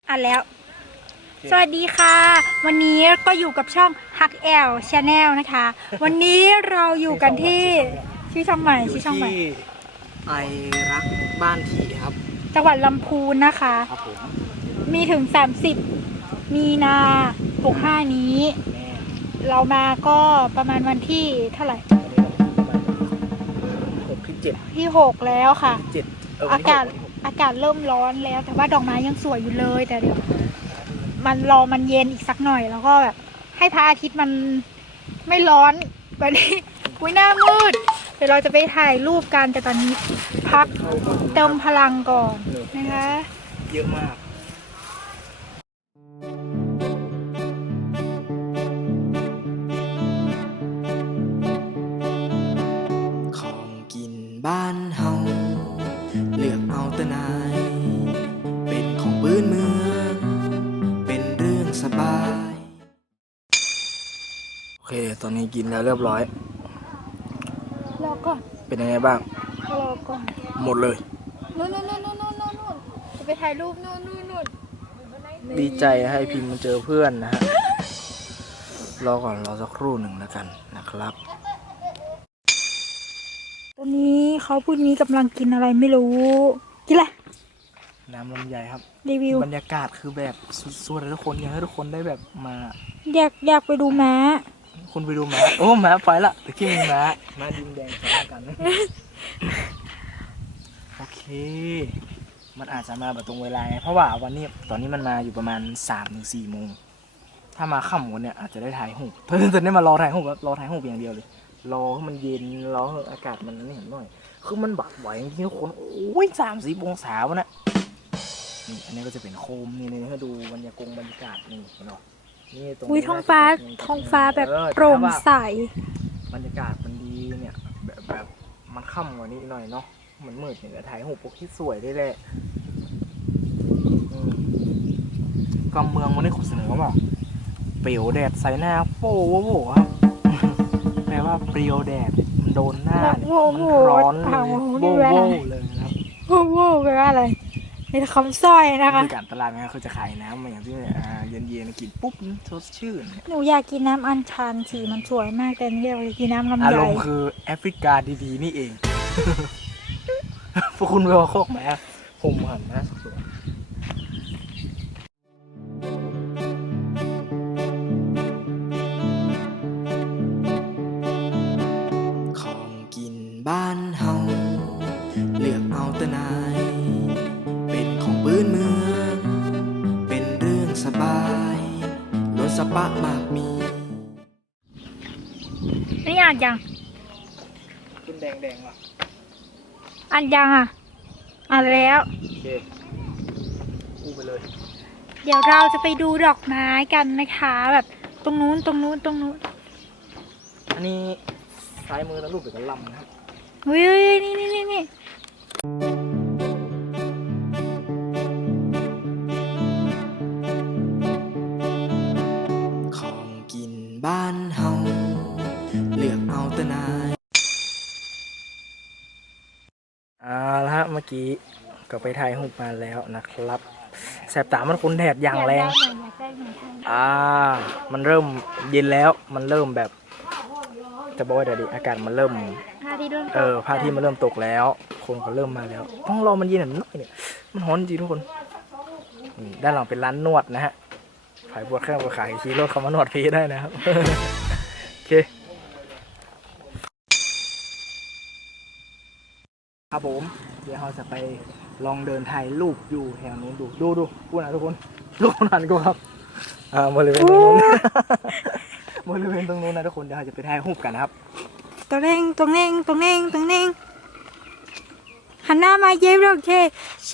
อ่ะแล้วสวัสดีค่ะ วันนี้ก็อยู่กับช่อง Hug L Channel นะคะ วันนี้เราอยู่กันที่ชื่อช่องใหม่อยู่ชื่อช่องใหม่ที่ไอรักบ้านทีครับจังหวัดลำพูนนะคะครับผมมีถึง 30 มีนา 65 นี้แม่เรามาก็ประมาณวันที่เท่าไหร่วันนี้วันที่ประมาณ6 ที่ 7 ที่ 6 แล้วค่ะที่ 7 อากาศเริ่มร้อนแล้ว แต่ว่าดอกไม้ยังสวยอยู่เลย แต่เดี๋ยวมันรอมันเย็นอีกสักหน่อยแล้วก็แบบให้พระอาทิตย์มันไม่ร้อนแบบนี้ อุ้ยหน้ามืดเดี๋ยวเราจะไปถ่ายรูปกันแต่ตอนนี้พักเติมพลังก่อนนะคะเยอะมากของกินบ้านเฮาเลือกเอาแต่นายเป็นของพื้นเมืองเป็นเรื่องสบายโอเค ตอนนี้กินแล้วเรียบร้อยรอก่อนเป็นยังไงบ้างรอก่อนหมดเลยนู่นจะไปถ่ายรูปนู่นดีใจให้พิมพ์มาเจอเพื่อนนะฮะ รอก่อนรอสักครู่หนึ่งแล้วกันนะครับตอนนี้เขาพูดนี้กำลังกินอะไรไม่รู้กินอะไรน้ำลำไยครับรีวิวบรรยากาศคือแบบสุดๆเลยทุกคนอยากให้ทุกคนได้แบบมาอยากไปดูม้าคุณไปดูม้าโอ้ม้าไปละแต่ที่มีม้าดินแดงสลับกัน โอเค มันอาจจะมาแบบตรงเวลาไงเพราะว่าวันนี้ตอนนี้มันมาอยู่ประมาณ3 ถึง 4 โมงถ้ามาค่ำกว่าเนี่ยอาจจะได้ถ่ายรูปเพื่อนๆได้มารอถ่ายรูปแบบรอถ่ายรูปอย่างเดียวเลยรอให้มันเย็นรอให้อากาศมันนี่หน่อยคือมันบักไหวจริงๆทุกคนโอ้ย30 องศาวะนะนี่อันนี้ก็จะเป็นโคมนี่ให้ดูบรรยากาศนี่เนาะนี่ตรงอุ้ยนี้ท้องฟ้าแบบโปร่งใสบรรยากาศมันดีเนี่ยแบบมันค่ำกว่านี้หน่อยเนาะเหมือนมืดเนี่ยถ่ายรูปพวกที่สวยได้แหละกำเมืองวันนี้ขอเสนอเขาบอกเปรียวแดดใส่หน้าโป้โว้ครับ แปลว่าเปรียวแดดมันโดนหน้าเนี่ยมันร้อนเลยโว้เลยนะครับโอ้โหแปลว่าอะไรเป็นคำสร้อยนะคะคือการตลาดนะเขาจะขายน้ำมาอย่างที่เย็นๆกินปุ๊บสดชื่นหนูอยากกินน้ำอัญชันสีมันสวยมากแต่นี่อยากกินน้ำลำอาไยรมณ์คือแอฟริกาดีๆนี่เอง พวกคุณไปว่าโคกไหมผมหันนะสวยของกินบ้านเฮาเลือกเอาแต่นายเป็นของพื้นเมืองเป็นเรื่องสบายรสสปะมากมีนี่อ่านยังขึ้นแดงๆว่ะอ่านยังอ่านแล้วโอเคอู้ไปเลยเดี๋ยวเราจะไปดูดอกไม้กันนะคะแบบตรงนู้นอันนี้ซ้ายมือนะรูปเป็นกระลำนะครับเฮ้ยนี่ของกินบ้านเฮาเลือกเอาแต่นายแล้วฮะเมื่อกี้ก็ไปถ่ายรูปมาแล้วนะครับแสบตามันคุณแดดอย่างแรงอยากได้หน่อยมันเริ่มเย็นแล้วมันเริ่มแบบจะบอกว่าเดี๋ยวดิอากาศมันเริ่มพระอาทิตย์เริ่มตกพระอาทิตย์มันเริ่มตกแล้ว คนก็เริ่มมาแล้ว ต้องรอมันเย็นหน่อยเนี่ยมันร้อนจริงทุกคนนี่ด้านหลังเป็นร้านนวดนะฮะขายปวดแข้งปวดขาขี่รถเขามานวดฟรีได้นะครับ โอเคครับผมเดี๋ยวเราจะไปลองเดินถ่ายรูปอยู่แถวนู้นดูพูดนะทุกคนทุกคนหันกูครับบริเวณตรงนู้น บริเวณตรงนู้นนะทุกคนเดี๋ยวเราจะไปถ่ายรูปกันนะครับตรงเน่งหันหน้ามาเย็บโอเคแช่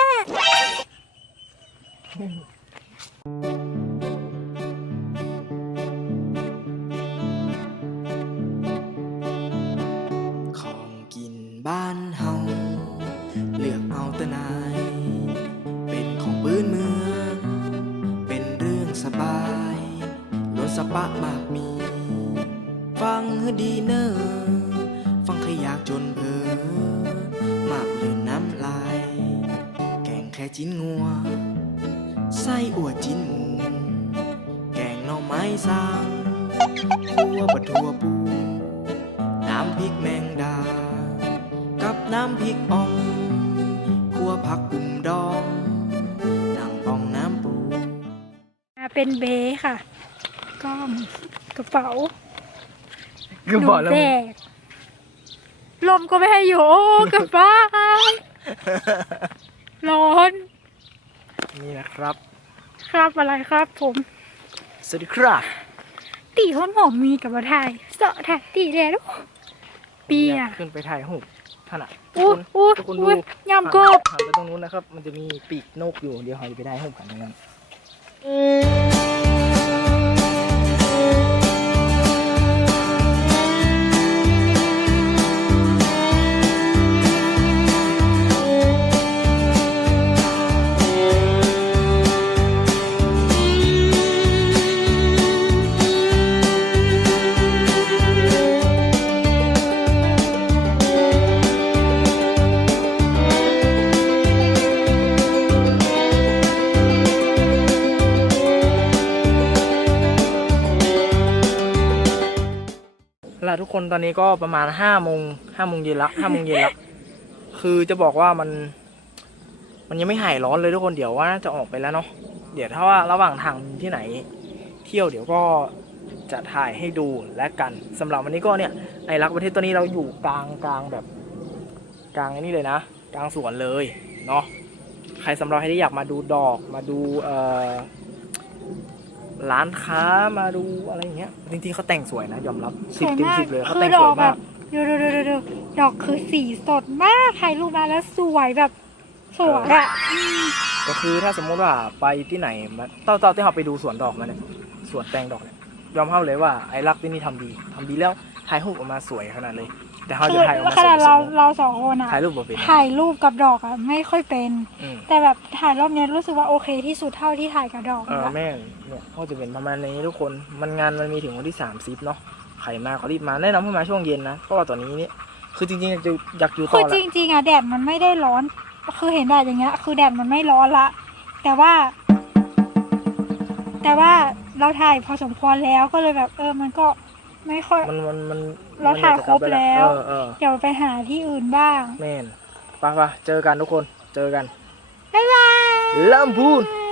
ของกินบ้านเฮาเลือกเอาแต่นายเป็นของพื้นเมืองเป็นเรื่องสบายรสสปะมากมี ฟังให้ดีเนอฟังขยากจนเพอมากลืนน้ำลาย แกงแค่จิ้นงัวแซไส้อั่วจิ้นหมูแกงหน่อไม้สร้างคั่วปลาทัวปูน้ำพริกแมงดา กับน้ำพริกอ่องคั่วผักกุ่มดองน้ำอ่องน้ำปูเป็นเบค่ะกล้องกระเป๋าคือบอกแล้วหนูแดกลมก็ไม่ให้อยู่โอ้กระเป๋าร้อนนี่นะครับครับอะไรครับผมสวัสดีครับตีคนผมมีกับมาไทยเสาะแท็กตีแล้วเปียขึ้นไปถ่ายรูปท่านอ่ะอู้อู้ทุกคนอู้ดูยำกบหันไปตรงนู้นนะครับ มันจะมีปีกนกอยู่ เดี๋ยวเราจะไปได้รูปกันตรงนั้น ล่ะทุกคนตอนนี้ก็ประมาณ5 โมงเย็นละ5 โมงเย็นละคือจะบอกว่ามันยังไม่หายร้อนเลยทุกคนเดี๋ยวว่าจะออกไปแล้วเนาะเดี๋ยวถ้าว่าระหว่างทางมีที่ไหน เที่ยวเดี๋ยวก็จะถ่ายให้ดูและกันสำหรับวันนี้ก็เนี่ยไอรักประเทศตัวนี้เราอยู่กลางแบบกลางไอ้นี่เลยนะกลางสวนเลยเนาะใครสำหรับใครที่อยากมาดูดอกมาดูร้านค้ามาดูอะไรอย่างเงี้ยจริงๆเขาแต่งสวยนะยอมรับ10 เต็ม 10เลยเขาคือแต่งดสอวกยแบมากบดูดอกคือสีสดมากถ่ายรูปมาแล้วสวยแบบสวยอ่ะก็คือถ้าสมมติว่าไปที่ไหนมาตอนที่เราไปดูสวนดอกมาเนี่ยสวนแตงดอกเนี่ยยอมรับเลยว่าไอ้รักที่นี่ทำดีแล้วถ่ายรูปออกมาสวยขนาดเลย แต่เขาคืจะอถ่ายออกมาขสวนาดยเราสองคนอะถ่ายรูปบ่เป็นถ่ายรูปกับดอกอะไม่ค่อยเป็นอืมแต่แบบถ่ายรอบเนี้ยรู้สึกว่าโอเคที่สุดเท่าที่ถ่ายกับดอกแล้วแม่งเนี่ยก็จะเป็นประมาณนี้ทุกคนงานมันมีถึงวันที่30เนาะใครมาก็รีบมาแนะนำให้มาช่วงเย็นนะเพราะว่าตอนนี้เนี่ยคือจริงๆอยากอยู่ต่คือ อแหจละริงๆอะแดดมันไม่ได้ร้อน คือเห็นแดดอย่างเงี้ยคือแดดมันไม่ร้อนละ แต่ว่าเราถ่ายพอสมควรแล้วก็เลยแบบมันก็ไม่ค่อยมันเราถ่ายครบแล้วเเดี๋ยวไปหาที่อื่นบ้างแม่นไปเจอกันทุกคนเจอกันบ๊ายบายลำพูน